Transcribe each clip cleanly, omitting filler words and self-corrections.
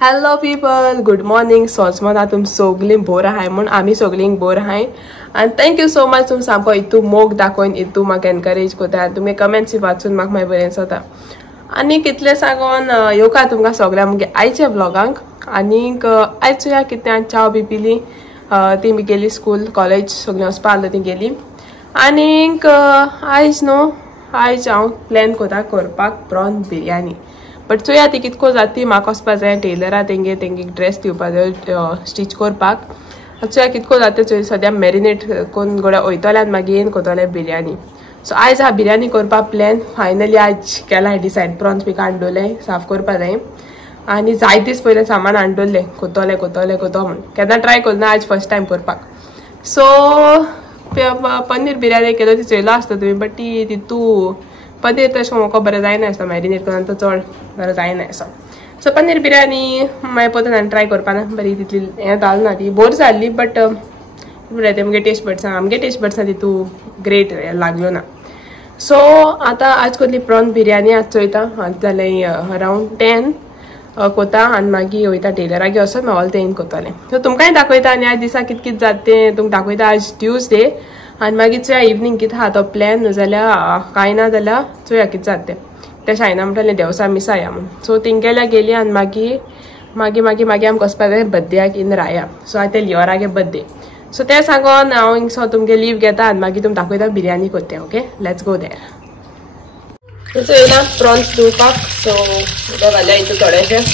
Hello people, good morning. सोचमत तुम सगलीं बोर आहाय म्हूण आमी सगलींक बोर आहाय. आनी थँक्यू सो मच तुम सामको इतू मोग दाखोवन इतू म्हाका एनकरेज कोता. तुमी कमेंट्स वाचून म्हाका मागीर बरें दिसता. आनी कितले सागोन येवका तुमकां सगळ्या मुगे आयच्या ब्लॉगांक. आनीक आयज चोया कितें चाव बी पिली. ती बी गेली स्कूल कॉलेज सगळें वचपा आहलो ती गेली. आनीक आयज न्हू आयज हांव प्लॅन कोता करपाक प्रॉन बिरयानी. बट चोया ती कितको जाती. म्हाका वचपा जाय टेलरा तेंगे ड्रेस दिवपा जाय स्टिच करपाक. चोया कितको जाता चोय सद्या मॅरिनेट कोन्न गोड्या वयतले आनी मागीर येन कोतले बिरयानी. सो आयज हा बिरयानी करपा प्लॅन फायनली आयज केला डिसायड. प्रॉन्स बी काडले साफ करपा जाय आनी जाय दीस पयले सामान हाडले कोतले म्हूण. केन्ना ट्राय करना आयज फर्स्ट टायम करपाक. सो पनीर बिरयानी केलो ती चोयलो आसता तुमी. बट ती तितू पनीर तशें म्हाका बरें जायना आसता मॅरिनेट करून तो चड बरें जायना असो. सो पनीर बिरयानी मागीर पोतून हांवें ट्राय करपाना. बरी तितली हें जालना ती बोर जाल्ली. बट मुगे टेस्ट बड्सां आमगे टेस्ट बड्सां तितू ग्रेट लागलो ना. सो आतां आज कसली प्रॉन बिरयानी आज चोयता. आज जालें अरावंड 10 कोता आनी मागीर वयता टेलरागे वचोन मागीर तें कोतलें. सो तुमकांय दाखयता आनी आयज दिसा कितें कितें जाता तें तुमकां दाखयता. आज ट्यूजडे आनी मागीर चोया इवनिंग कितें आहा तो प्लॅन न्हू जाल्यार कांय ना जाल्यार चोया कितें जाता तें शायना म्हणटालें देवसा मिसा या म्हूण. सो तिंगेल्या गेली आनी मागीर मागीर मागीर मागीर आमकां वचपा जाय बर्थडेक इन राया. सो आतां लिओरागे बर्थडे. सो तें सांगोन हांव हिंगसो तुमगे लीव घेता आनी मागीर तुमकां दाखयता बिरयानी कोत्तें. ओके, लेट्स गो देर. सो येयला प्रॉन्स धुवपाक. सो उदक घाल्या हितू थोडेशें.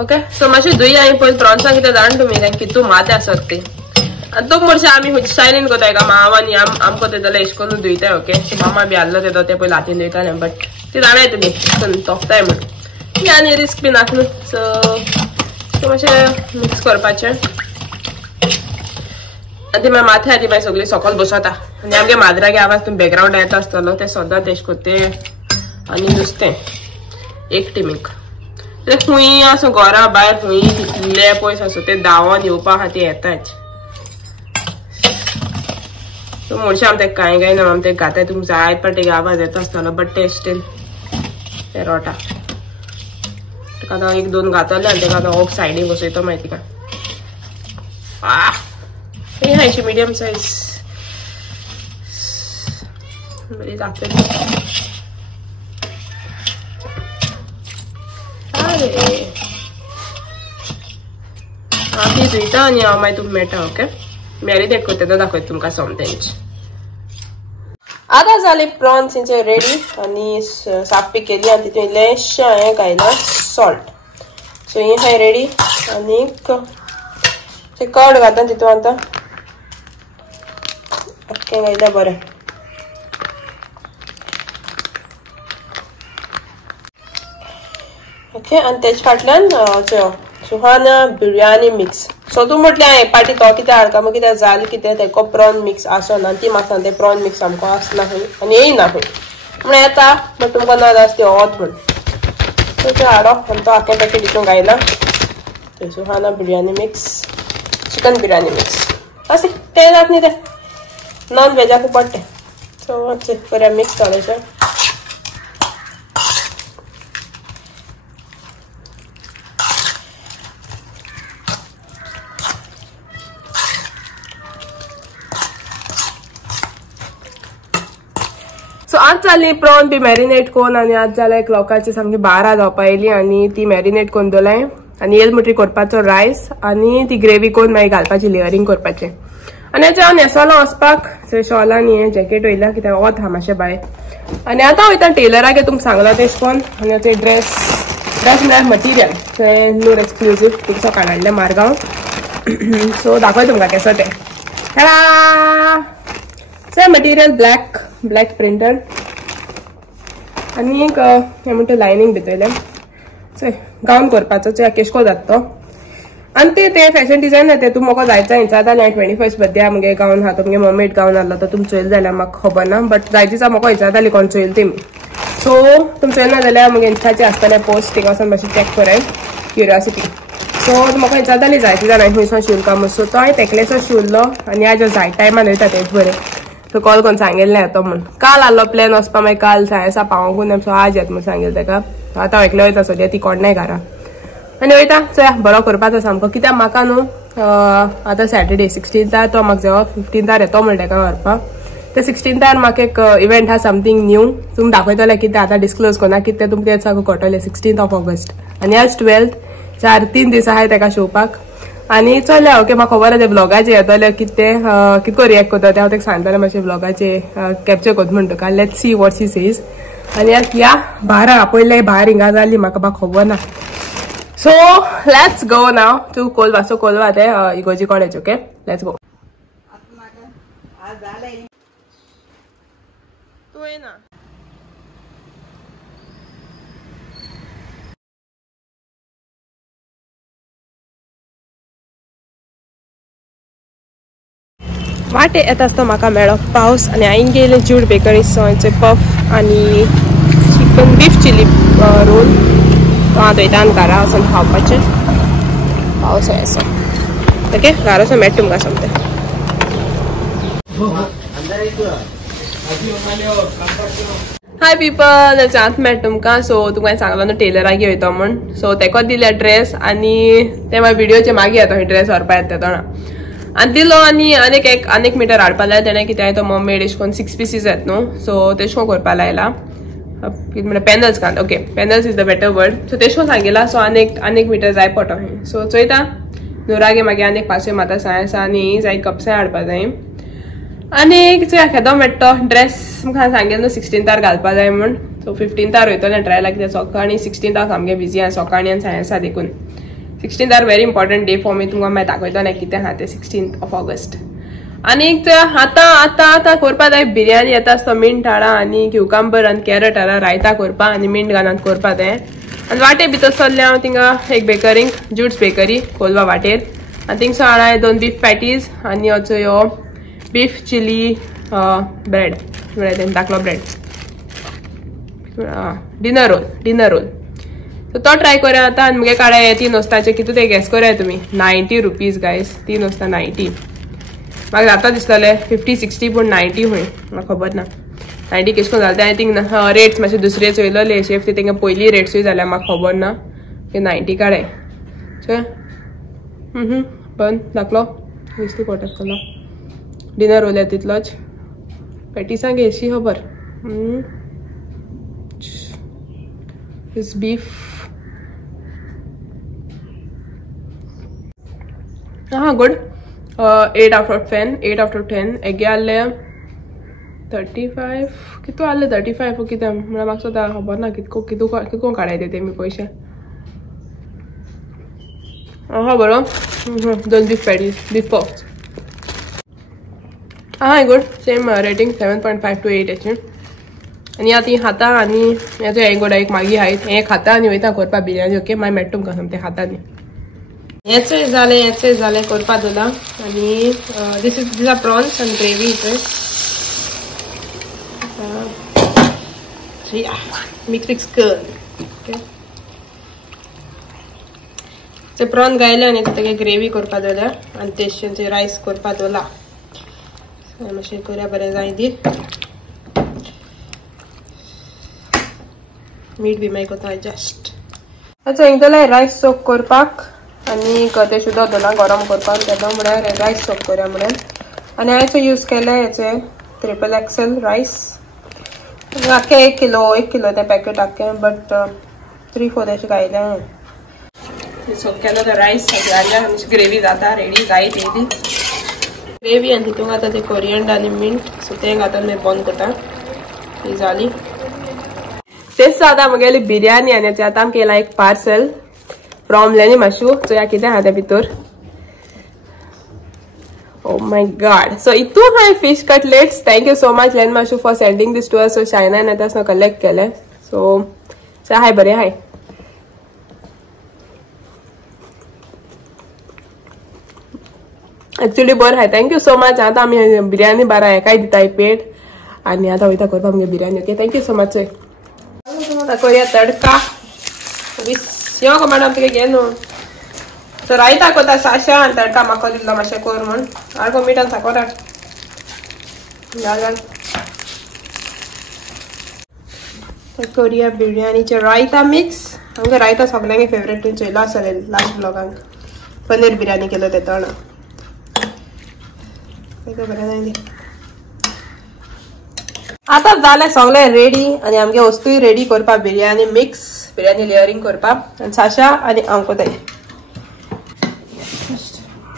ओके, सो मातशें धुई हांवें पयलीं प्रॉन्सां कितें जाण तुमी तें कितू माते आसत ती. आनी तो म्हणचे आमी स्टायलीन कोताय का मामानी आमको ते जाल्यार एश करून धुयताय. ओके, सो मामा बी आहलो तेदो ते पयलीं हातीन धुयतालें. बट ती जाणाय तुमी तोखताय म्हूण आनी रिस्क बी नासलो. सो मातशें मिक्स करपाचें आनी ती मागीर माथ्या ती मागीर सगळीं सकयल बसता. आनी आमगे माजरागे आवाज तुमी बॅकग्रावंड येता आसतलो ते सदांच तेश कोत्ते. आनी नुस्तें एक टिमीक खूंय असो घरा भायर खूंय तितले पयस असो ते धांवोन येवपा खातीर येताच. सो म्हणचे आमी तेका कांय ना आमी ते घाताय. तुमकां जायत पाटेक आवाज येता आसतलो. बट ते स्टील ते रोटा. तेका आतां 1-2 घातले आनी तेका आतां हो सायडीक बसयता मागीर तिका. ही हायशी मिडियम सायज बरी दाखयली. ती धुयता आनी हांव मागीर तुमकां मेळटा. ओके, मॅरिनेट करता तो दाखयता तुमकां सोमतेंच. आतां जाली प्रॉन्स हिंचे रेडी आनी साफ बी केली आनी तितून इल्लेशें हांवें घायलां सॉल्ट. सो ही हाय रेडी. आनीक कर्ड घालता तितून आतां ओके घायल्या बरें. ओके, आनी तेज फाटल्यान सुहाना बिरयानी मिक्स. सो तूं म्हटलें हांवें एक पाटी तो कितें हाडका मग कितें जालें कितें तेको प्रॉन मिक्स आसना. आनी ती म्हाका सांगता तें प्रॉन मिक्स सामको आसना खंय आनी येयना खंय म्हण येता. बट तुमकां ना जास्त ती होत म्हण. सो तें हाडो आनी तो आख्या पॅकेट हितून घायला. Suhana biryani mix chicken biryani mix अशें तें जात न्ही तें नॉन वेजाकू पडटें. सो बरें मिक्स थोडेशें. सो आज जाली प्रॉन बी मॅरिनेट कोन आनी आज जाल्यार एक लोकांची सामकी 12 जावपा येयली आनी ती मॅरिनेट कोन दवरलाय. आनी येल मुटरी करपाचो रायस आनी ती ग्रेवी कोन मागीर घालपाची लेयरिंग करपाचें. आनी हेचे हांव न्हेसोलां वचपाक शॉल आनी हें जॅकेट वयला कित्याक वत हा मातशें भायर. आनी आतां वयता टेलरागे तुमकां सांगला तेश कोन. आनी ते ड्रेस म्हळ्यार मटिरियल तें नूर एक्सक्लुजीव थिंगसो काडलें मारगांव. सो दाखय तुमकां केसो तें. सो मटिरियल ब्लॅक प्रिंटर आनी हें म्हणटा लायनींग भितरलें. चोय गावन करपाचो चोय केशको जाता तो. आनी ते फॅशन डिझायनर ते तूं म्हाका जायचा हिंचा जाल्यार 21st बर्थडे मुगे गावन आहा तो मुगे मम्मेड गावन आहलो तो तुमी चोयल जाल्यार म्हाका खबर ना. बट जाय दिसा म्हाका हिंचा जाली कोण चोयल तेमी. सो तुमी चोयल ना जाल्यार मुगे इंस्टाचेर आसतलें पोस्ट थिंगा वचोन मातशें चॅक कराय क्युरियोसिटी. सो म्हाका हिंचाताली जायती जाणां खंयसान शिवलका म्हणून. सो तो हांवें तेकलेसो शिवल्लो आनी आज जाय टायमान वयता तेच बरें. सो कॉल करून सांगिल्लें येतो म्हूण काल आसलो प्लॅन वचपा मागीर काल सायन्सा पावोंकून सो आज येता म्हूण सांगिल्लें तेका आतां हांव एकलें वयता सद्या ती कोण नाही घरा आनी वयता चोया बरो करपाचो सामको कित्याक म्हाका न्हू आतां सॅटर्डे 16th तो म्हाका जेवा 15th येतो म्हण तेका व्हरपाक ते 16th म्हाका एक इव्हेंट हा समथींग न्यू तुमकां दाखयतलें कितें आतां डिस्क्लोज करना कितें तुमकां तें सारको कळटलें 16th ऑगस्ट आनी आज 12th 3 दीस आहाय तेका शोवपाक आनी चलया ओके म्हाका खबर आहा ते ब्लॉगाचेर येतले कितें कितको रिएक्ट करता ते हांव तेका सांगतलें मातशें ब्लॉगाचेर कॅप्चर करता म्हण तुका let's see what she says आनी या भायर आपयलें भायर हिंगा जाली म्हाका खबर ना so let's go now to Colva so Colva ते इगोजी कॉलेज ओके लेट्स गो तू ये ना वाटे येता आसता म्हाका मेळ्ळो पावस आनी हांवें गेले जूड बेकरी सोयचे पफ आनी चिकन बीफ चिली रोल तो हांव थंयच्यान घरा वचून खावपाचें पावस आसा ओके घरा वचून मेळटा तुमकां सोमतें हाय पीपल आतां मेळटा तुमकां सो तुमकां सांगलो न्हू टेलराक वयता म्हूण सो तेको दिले ड्रेस आनी ते मागीर व्हिडिओचे मागीर येता ड्रेस व्हरपा येता तेदोना आनी दिलो आनी आनीक मिटर हाडपा लायला तेणें कितें तो मम्मेड एश कोन्न 6 pieces येत न्हू सो तेशको करपा लायला कितें म्हणल्यार पॅनल्स घाल okay panels is the better word so तेशको सांगिला सो आनीक मिटर जाय पडटो खंय सो चोयता नुरागे मागीर आनीक पासय माता सायन्स आनी जाय कपसाय हाडपा जाय आनीक चोया केदो मेळटो ड्रेस म्हाका सांगेल न्हू 16th घालपा जाय म्हूण सो 15th वयतलें ट्रायलाक कितें सकाळ आनी 16th सामकें बिजी आहा सकाळ आनी सायन्सा देखून 16th very important day for me तुमकां मागीर दाखयतलें कितें आहा तें 16th ऑगस्ट आनीक आतां करपा जाय बिर्याणी येता आसता मिंट हाडा आनी क्युकंबर आनी कॅरट हाडा रायता करपा आनी मिंट घालून करपा तें आनी वाटेर भितर सरलें हांव थिंगा एक बेकरींक जूड्स बेकरी कोलवा वाटेर आनी थिंगसो हाडा 2 बीफ पॅटीज आनी असो ह्यो बीफ चिली ब्रेड म्हळ्यार धाकलो ब्रेड डिनर रोल सो तो ट्राय करूया आतां आनी मुगे काडा 3 वस्ताचे कितू ते गॅस करूया तुमी 90 रुपीज गायस 3 वस्ता 90 म्हाका जाता दिसतलें 50-60 पूण 90 हूंय म्हाका खबर ना 90 केश कोन जालें आय थिंक रेट्स मातशे दुसरे चोयलोले शेफ ते तेंगे पयली रेट्सूय जाल्यार म्हाका खबर ना की 90 काडाय चोय बंद धाकलो दिसती पोट आसतलो डिनर रोल तितलोच पॅटिसांक एशी खबर बीफ हाँ गुड 8 out of 10 एगे आले 35 कितू आले 35 कितें म्हळ्यार म्हाका सुद्दां खबर ना कितको काडायते तेमी पयशे हाँ बरो 2 बीफ पॅटीज बीफ पफ हाँ गुड सेम रेटिंग 7.5 to 8 हेची आनी आतां खाता आनी हेचो हे गोडा एक मागी हायत हे खाता आनी वयता करपा बिर्याणी ओके मागीर मेळटा तुमकां सामकें खाता न्ही हेचोय जालें करपा दोला आनी दीस आर प्रॉन्स आनी ग्रेवी मिक्स कर ओके ते प्रॉन गायले आनी तेगे ग्रेवी करपा दोला आनी तेचे रायस करपा दोला मातशें करूया बरें जाय दी मीठ बी मागीर कोता जस्ट आतां हिंग दोला रायस सोक करपाक आनी ते सुद्दां दोला गरम करपाक तेदो म्हळ्यार रायस सोक करूया म्हणून आनी हांवें यूज केले हेचे ट्रिपल एक्सेल रायस आख्खें 1 किलो तें पॅकेट आख्खें बट 3-4 अशें घायलें सोक केलो ते रायस घालया आमची ग्रेवी जाता रेडी जायत येयली ग्रेवी आनी तितूंक आतां ते कोरियंडर आनी मिंट सो तें घालून मागीर बंद करता ही जाली तेच आतां म्हगेली बिर्याणी आनी आतां आमकां केला एक पार्सल फ्रॉम लेनी माशू सो या कितें आहा त्या भितर ओ माय गॉड सो इतू हाय fish cutlets thank you so much Leni Mashu for sending this to us so शायनान येता कलेक्ट केले सो हाय बरें हाय एक्चुअली बरें हाय थँक यू सो मच आतां आमी बिर्याणी बारा हेकाय दिताय पेट आनी आतां वयता करपा मगे biryani okay thank you so much करूया तडका यो गो मॅडम तुगे घे न्हू सो रायता कोता साशा आनी तडका म्हाका दिल्लो मातशें कर म्हूण आडको मीठ आनी साखर हाड करूया बिर्याणीचे रायता मिक्स. आमकां रायता सगळ्यांगे फेवरेट. तुमचे चोयला आसतले लास्ट ब्लॉगांक पनीर बिर्याणी केलो तेतो ना. आता जालें सगळें रेडी आनी आमगे वस्तूय रेडी करपा बिर्याणी मिक्स बिर्याणी लेयरिंग करपा. साशा आनी हांव कोताय.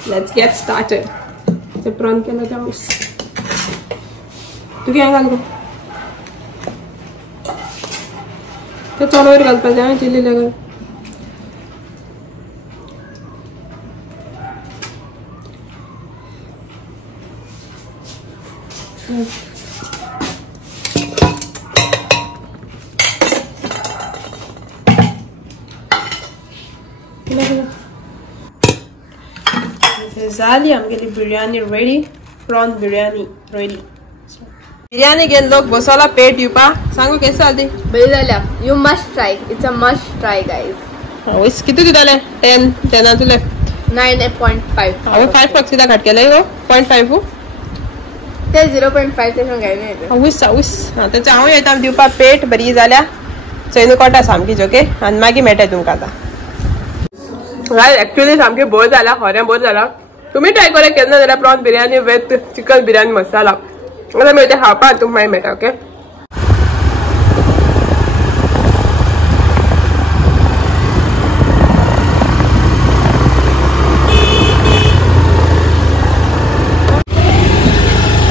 Let's get started. ते प्रॉन केलं जाऊस तू कितें घाल गो ते चोलोर घालपाचें चिली लेगर. झाली आमगेली biryani ready. Prawn biryani ready. Biryani घेऊन लोक बसवला पेट येवपा. सांगू केस जाली बरी जाल्या. You must try. It's a must try guys. वयस किती दिताले 10 10 9.5. हांवें 5 फक्त कित्याक घाट केलें गो 0.5 ते 0.5 तेशून घायना. आवयस तेचे हांव येता दिवपा पेट बरी जाल्या. चोयनू कोटा सामकीच ओके. आनी मागीर मेळटा तुमकां आतां. गायज एक्चुअली सामकी बोर जाला. खरें बोर जाला. तुम्ही ट्राय करा केन्ना जाल्यार prawn biryani with chicken biryani masala. आता मेळटा खावपा तुमकां मागीर मेळटा ओके.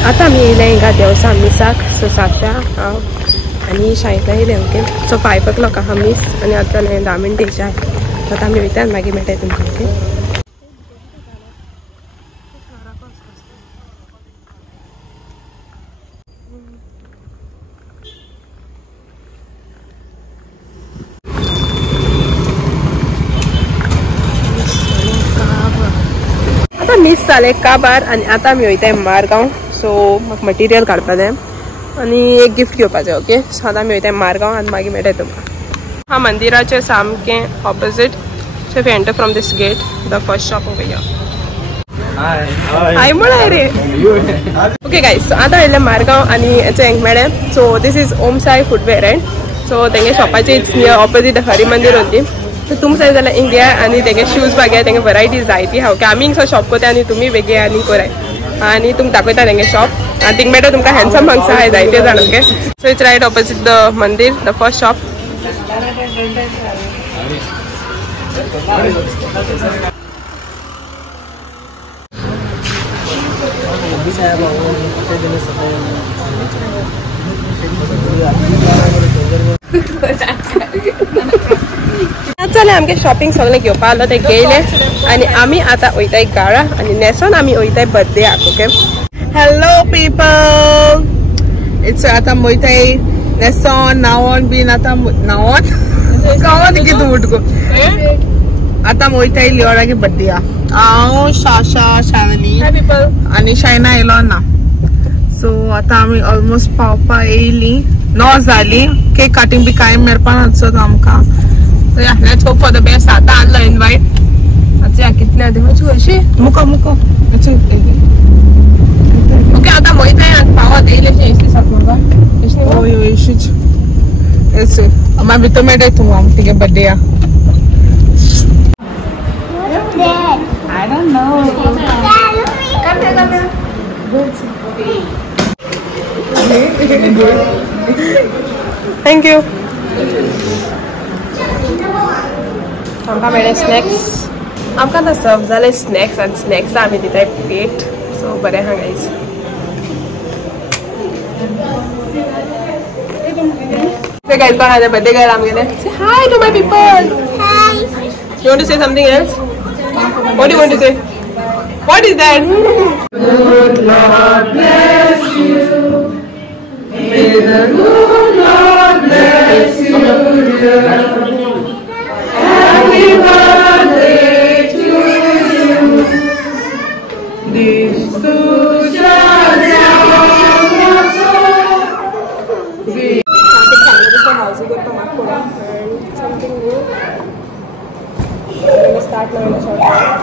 आता आमी येयले हिंगा देवसा मिसाक. सो साशा हांव आनी शाळेंतल्यान येयले ओके. सो 5 o'clock आहा मिस आनी आतां जालें 10 मिनटां आतां आमी वयता आनी मागीर मेळटा तुमकां ओके. आता मिस जालें काबार आनी आतां आमी वयताय मारगांव. सो म्हाका मटिरियल काडपा जाय आनी एक गिफ्ट घेवपाचें ओके. सो आतां आमी वयताय मारगांव आनी मागीर मेळटाय तुमकां. हा मंदिराचें सामकें opposite. So if you enter from this gate the first shop over here. Hi म्हणाय रे. ओके गायज सो आतां आयलें मारगांव आनी हेचें हांगा मेळ्ळें. So this is Om Sai footwear right. So तेंगे शॉपाचें it's near opposite Hari Mandir only. सो तुमकां जाय जाल्यार हिंग या आनी तेंगे शूज बागे तेंगे वरायटी जायती आहा ओके. आमी हिंगसर शॉप कोताय आनी तुमी बेगी आनी कोराय आनी तुमकां दाखयता तेंगे शॉप आनी थिंग मेळटा तुमकां हँडसम हंग्स आहाय जायते जाण okay. So it's right opposite the mandir the first shop. चले आमगे शॉपिंग सगळें घेवपा आसलो ते गेले आनी आमी आतां वयताय गाळा आनी नेसोन आमी वयताय बर्थडेयाक ओके. Hello people. इट्स आतां वयताय नेसोन नावोन बीन आतां नावोन गांवान कितें उठको आतां वयताय लिओरागे बर्थडेया. हांव शाशा शावनी आनी शायना येयलो ना. सो आतां आमी ऑलमोस्ट पावपा येयली. 9 जाली. केक कटिंग बी कांय मेळपा ना सो आमकां. So yeah, let's hope for the best. आता आणलं इनवाइट. अच्छा कितने आदमी हो चुके मुको अच्छा ओके. आता मोहित आहे पावा देईल ऐसे साथ होगा ओ यो इशूच ऐसे हमारे तो मेरे तुम हम ठीक है बर्थडे या I don't know. Thank you. आमकां मेळ्ळे स्नॅक्स. आमकां आतां सर्व जाले स्नॅक्स आनी स्नॅक्स आमी दिताय पेट. सो बरें आहा गायज. से गायज कोण आहा बर्थडे गर्ल आमगेले. Say hi to my people. Hi. You want to say something else? What do you want to say? What is that? Good Lord bless you. May the good Lord bless you. Happy birthday to you. This to Shazia. Something new. We're gonna start now in a short while.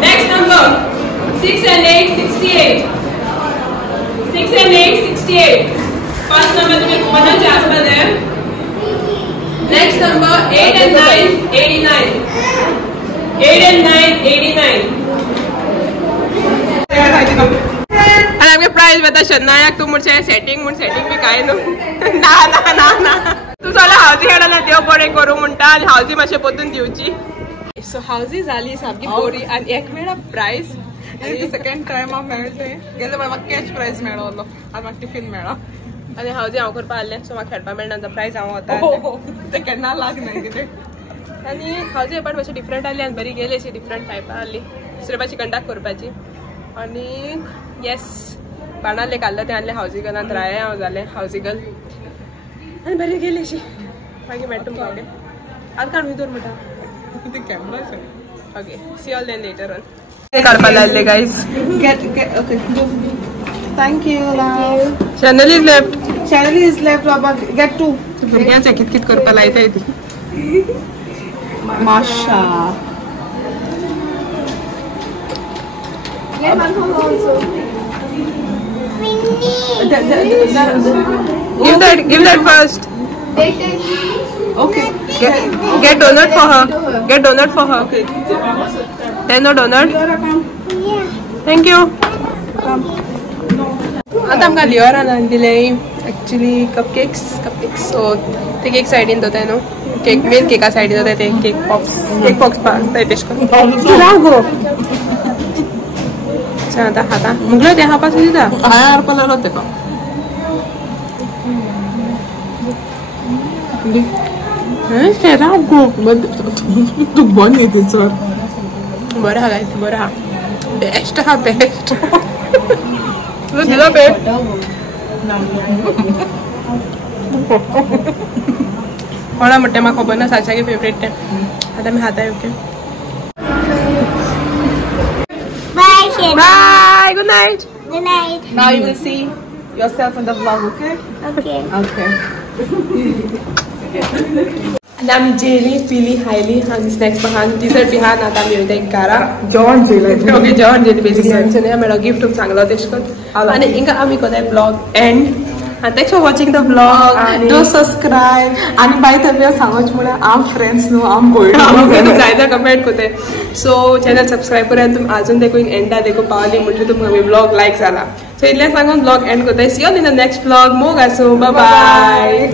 Next number. आता शनायाक तू मुझे setting B काय न्हू ना ना ना ना तू चला हावजी खेळायला देव बरें करू म्हणटा आनी हावजी मातशें पोतून दिवची सो हावजी जाली सामकी बरी आनी एक वेळा प्राइस सेकंड टाइम हांव मेळटले गेले म्हाका कॅश प्राइज मेळ्ळो आनी म्हाका टिफिन मेळ्ळा आनी हावजी हांव करपा आसलें सो म्हाका खेळपा मेळना प्राइज हांव वता ते केन्ना लागना कितें आनी हावजी हे पाट मातशी डिफरंट आहली आनी बरी गेली अशी डिफरंट टायपा आहली दुसरे भाशेन कंडक्ट करपाची आनी येस बाणाले घाल्लो ते आहले हावजी गलांत राय हांव जालें हावजी गल आनी बरी गेली अशी मागीर मेळटा तुमकां आवडे आतां काण भितर म्हणटा ती camera okay see all then later on ते काडपा लायले guys get okay thank you love channel is left channel is left baba get two भुरग्यांचे कित कित करपा लायताय ती masha Yeah, man, hold on. So. give that first Take. okay get donut for her okay then no donut thank you आता आमकां लिओरान दिले actually cupcakes सो ते cake सायडीन दवरताय न्हू केक मेन केका सायडीन दवरताय ते केक पॉक्स आसताय तेश करून आतां खाता मुगलो ते खावपा दिता हांवें हाडपा लागलो तेका ते राव गो तू बंद येते सर बरं हा गायस बरं हा बेस्ट तुला दिलं बेस्ट कोणा म्हणते म्हाका खबर ना साच्यागे फेवरेट ते आतां मी खाता okay bye good night now you will see yourself in the vlog okay okay आनी आमी जेली पिली खायली आनी स्नॅक्स पाहान डिजर्ट बिहान आतां आमी वयता घरा जेवण जेवलें ओके जेवण जेली बेजिकली मेळ्ळो गिफ्ट सांगलो तेश कोन आनी हिंगा आमी कोताय blog and and thanks for watching the vlog do subscribe आणि बाय तबे सांगोच म्हळ्यार आम फ्रेंड्स न्हू आम भयण जायदा कमेंट कोते सो चॅनल सबस्क्राईब करा आणि तुम अजून देखो एंडा देखो पावली म्हणजे तुमकां ब्लॉग लायक जाला सो इतलें सांगून ब्लॉग एंड कोताय see you in the next blog मोग आसूं बाय बाय